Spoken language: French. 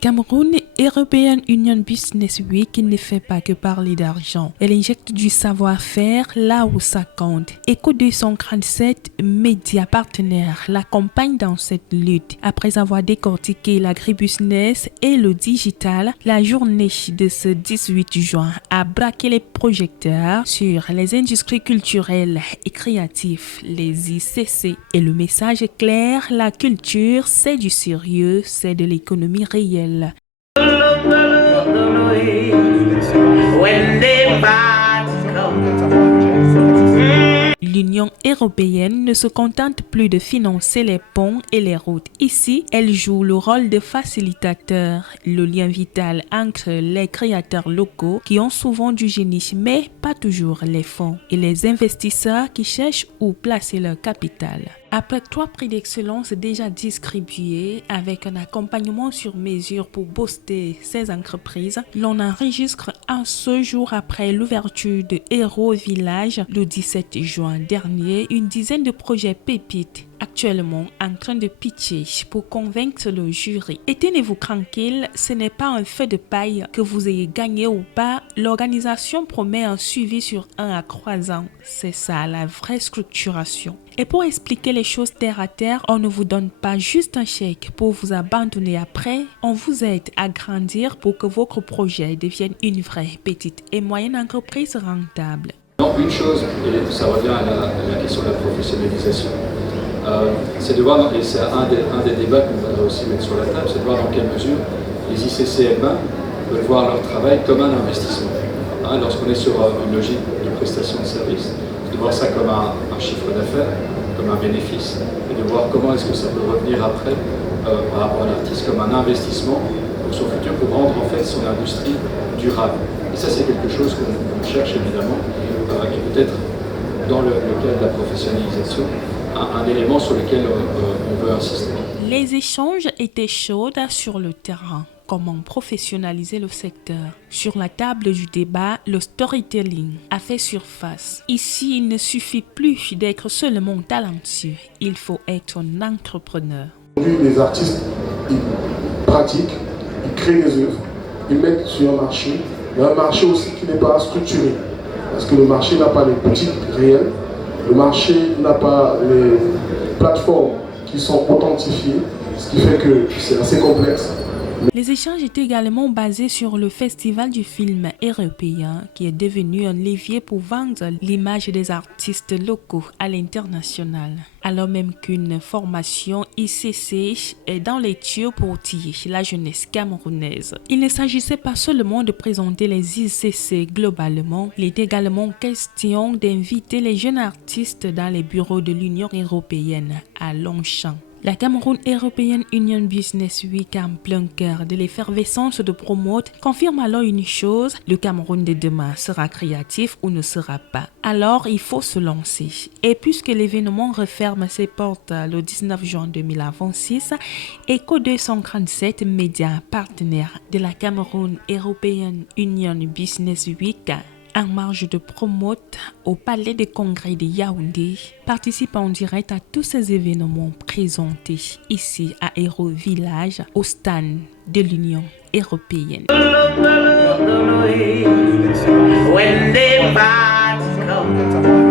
Cameroun European Union Business Week ne fait pas que parler d'argent. Elle injecte du savoir-faire là où ça compte. Eco 237, média partenaire, l'accompagne dans cette lutte. Après avoir décortiqué l'agribusiness et le digital, la journée de ce 18 juin a braqué les projecteurs sur les industries culturelles et créatives, les ICC. Et le message est clair, la culture, c'est du sérieux, c'est de l'économie réelle. L'Union européenne ne se contente plus de financer les ponts et les routes. Ici, elle joue le rôle de facilitateur, le lien vital entre les créateurs locaux qui ont souvent du génie, mais pas toujours les fonds, et les investisseurs qui cherchent où placer leur capital. Après 3 prix d'excellence déjà distribués avec un accompagnement sur mesure pour booster ces entreprises, l'on enregistre un seul jour après l'ouverture de Hero Village le 17 juin dernier une dizaine de projets pépites actuellement en train de pitcher pour convaincre le jury. Et tenez-vous tranquille, ce n'est pas un feu de paille que vous ayez gagné ou pas. L'organisation promet un suivi sur 1 à 3 ans. C'est ça la vraie structuration. Et pour expliquer les choses terre à terre, on ne vous donne pas juste un chèque pour vous abandonner après. On vous aide à grandir pour que votre projet devienne une vraie petite et moyenne entreprise rentable. Non, une chose, et ça revient à la question de la professionnalisation, c'est de voir, et c'est un des débats qu'on voudrait aussi mettre sur la table, c'est de voir dans quelle mesure les ICC elles-mêmes veulent voir leur travail comme un investissement. Lorsqu'on est sur une logique de prestation de service, de voir ça comme un chiffre d'affaires, comme un bénéfice, et de voir comment est-ce que ça peut revenir après par rapport à l'artiste comme un investissement pour son futur, pour rendre en fait son industrie durable. Et ça c'est quelque chose qu'on cherche évidemment, et peut-être dans le cas de la professionnalisation, un élément sur lequel on veut insister. Les échanges étaient chauds sur le terrain. Comment professionnaliser le secteur? Sur la table du débat, le storytelling a fait surface. Ici, il ne suffit plus d'être seulement talentueux, il faut être un entrepreneur. Aujourd'hui, les artistes, ils pratiquent, ils créent des œuvres, ils mettent sur un marché, mais un marché aussi qui n'est pas structuré. Parce que le marché n'a pas les boutiques réelles, le marché n'a pas les plateformes qui sont authentifiées, ce qui fait que c'est assez complexe. Les échanges étaient également basés sur le festival du film européen qui est devenu un levier pour vendre l'image des artistes locaux à l'international. Alors même qu'une formation ICC est dans les tuyaux pour outiller la jeunesse camerounaise. Il ne s'agissait pas seulement de présenter les ICC globalement, il est également question d'inviter les jeunes artistes dans les bureaux de l'Union européenne à Longchamp. La Cameroun European Union Business Week en plein cœur de l'effervescence de Promote confirme alors une chose, le Cameroun de demain sera créatif ou ne sera pas. Alors il faut se lancer. Et puisque l'événement referme ses portes le 19 juin 2026, Eco 237, média partenaire de la Cameroun European Union Business Week, en marge de Promote au Palais des Congrès de Yaoundé, participe en direct à tous ces événements présentés ici à Hero Village au stand de l'Union européenne. When the party comes.